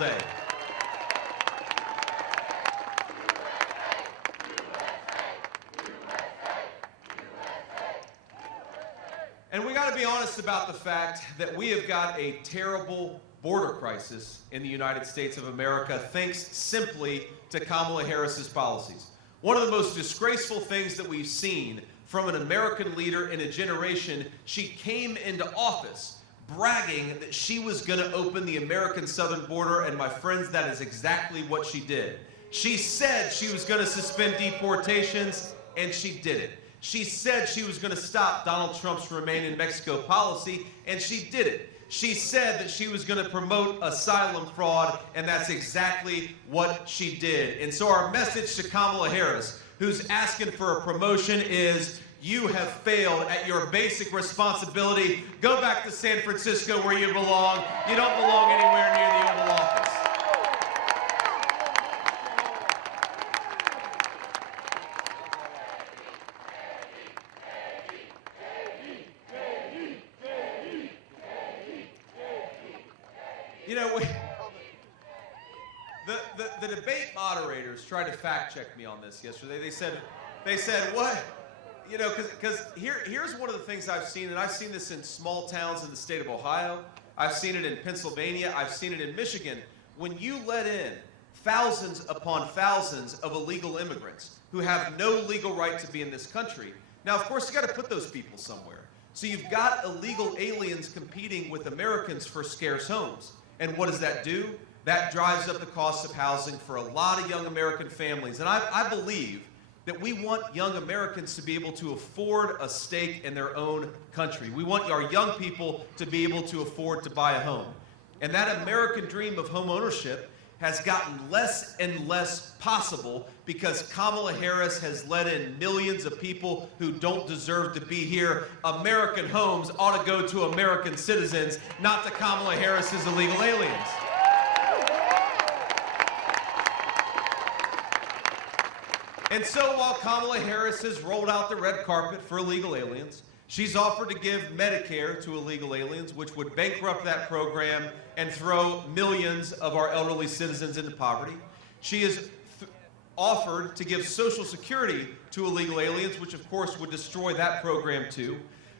day. And we got to be honest about the fact that we have got a terrible border crisis in the United States of America thanks simply to Kamala Harris's policies. One of the most disgraceful things that we've seen from an American leader in a generation, she came into office bragging that she was going to open the American southern border, and my friends, that is exactly what she did. She said she was going to suspend deportations, and she did it. She said she was going to stop Donald Trump's Remain in Mexico policy, and she did it. She said that she was going to promote asylum fraud, and that's exactly what she did. And so our message to Kamala Harris, who's asking for a promotion, is you have failed at your basic responsibility. Go back to San Francisco where you belong. You don't belong anywhere near the Oval Office. You know, the debate moderators tried to fact check me on this yesterday. They said what? You know, because here's one of the things I've seen, and I've seen this in small towns in the state of Ohio. I've seen it in Pennsylvania. I've seen it in Michigan. When you let in thousands upon thousands of illegal immigrants who have no legal right to be in this country, now, of course, you got to put those people somewhere. So you've got illegal aliens competing with Americans for scarce homes. And what does that do? That drives up the cost of housing for a lot of young American families. And I believe that we want young Americans to be able to afford a stake in their own country. We want our young people to be able to afford to buy a home. And that American dream of home ownership has gotten less and less possible because Kamala Harris has let in millions of people who don't deserve to be here. American homes ought to go to American citizens, not to Kamala Harris's illegal aliens. And so while Kamala Harris has rolled out the red carpet for illegal aliens, she's offered to give Medicare to illegal aliens, which would bankrupt that program and throw millions of our elderly citizens into poverty. She has offered to give Social Security to illegal aliens, which of course would destroy that program too.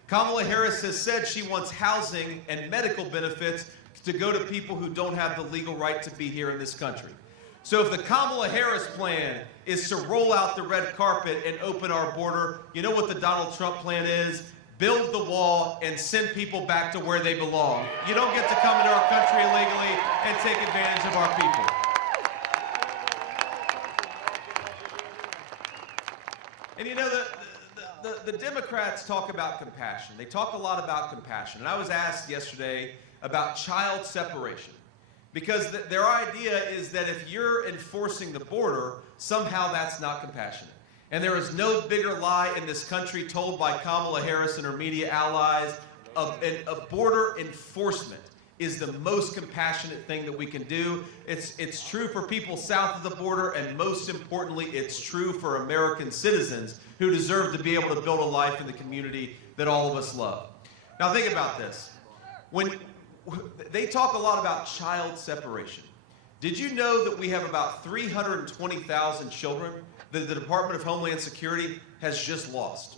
Kamala Harris has said she wants housing and medical benefits to go to people who don't have the legal right to be here in this country. So if the Kamala Harris plan is to roll out the red carpet and open our border, you know what the Donald Trump plan is? Build the wall and send people back to where they belong. You don't get to come into our country illegally and take advantage of our people. And you know, the Democrats talk about compassion. They talk a lot about compassion. And I was asked yesterday about child separation. Because their idea is that if you're enforcing the border, somehow that's not compassionate. And there is no bigger lie in this country told by Kamala Harris and her media allies. Of border enforcement is the most compassionate thing that we can do. It's true for people south of the border, and most importantly, it's true for American citizens who deserve to be able to build a life in the community that all of us love. Now think about this. When they talk a lot about child separation. Did you know that we have about 320,000 children that the Department of Homeland Security has just lost?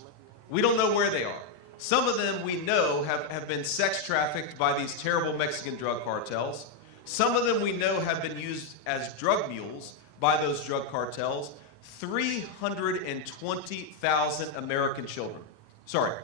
We don't know where they are. Some of them we know have been sex trafficked by these terrible Mexican drug cartels. Some of them we know have been used as drug mules by those drug cartels. 320,000 American children. Sorry.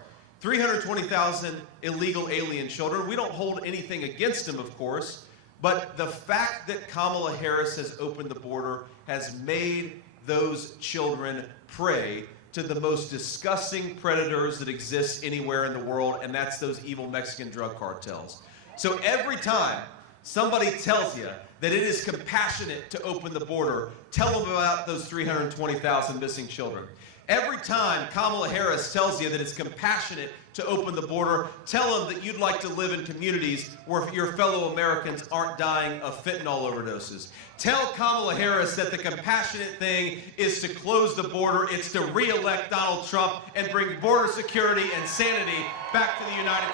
320,000 illegal alien children. We don't hold anything against them, of course, but the fact that Kamala Harris has opened the border has made those children prey to the most disgusting predators that exist anywhere in the world, and that's those evil Mexican drug cartels. So every time somebody tells you that it is compassionate to open the border, tell them about those 320,000 missing children. Every time Kamala Harris tells you that it's compassionate to open the border, tell them that you'd like to live in communities where your fellow Americans aren't dying of fentanyl overdoses. Tell Kamala Harris that the compassionate thing is to close the border, it's to re-elect Donald Trump and bring border security and sanity back to the United States.